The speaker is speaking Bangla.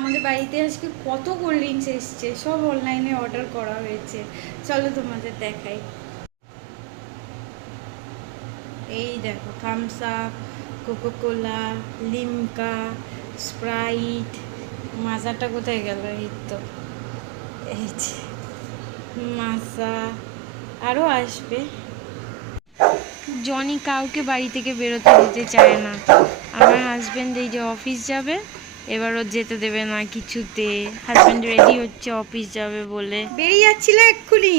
আমাদের বাড়িতে আজকে কত কোল্ড ড্রিঙ্কস এসছে, সব অনলাইনে অর্ডার করা হয়েছে। চলো তোমাদের দেখাই। এই দেখো, Thums Up, Coca Cola, Limca, Sprite. মাজাটা কোথায় গেল? এই তো, এই যে মাজা, আরও আসবে। জনি কাউকে বাড়ি থেকে বেরোতে দিতে চায় না। আমার হাজব্যান্ড এই যে অফিস যাবে, এবার ও যেতে দেবে না কিছুতে। হাজব্যান্ড রেডি হচ্ছে অফিস যাবে বলে, বেরিয়ে যাচ্ছিল এক্ষুনি।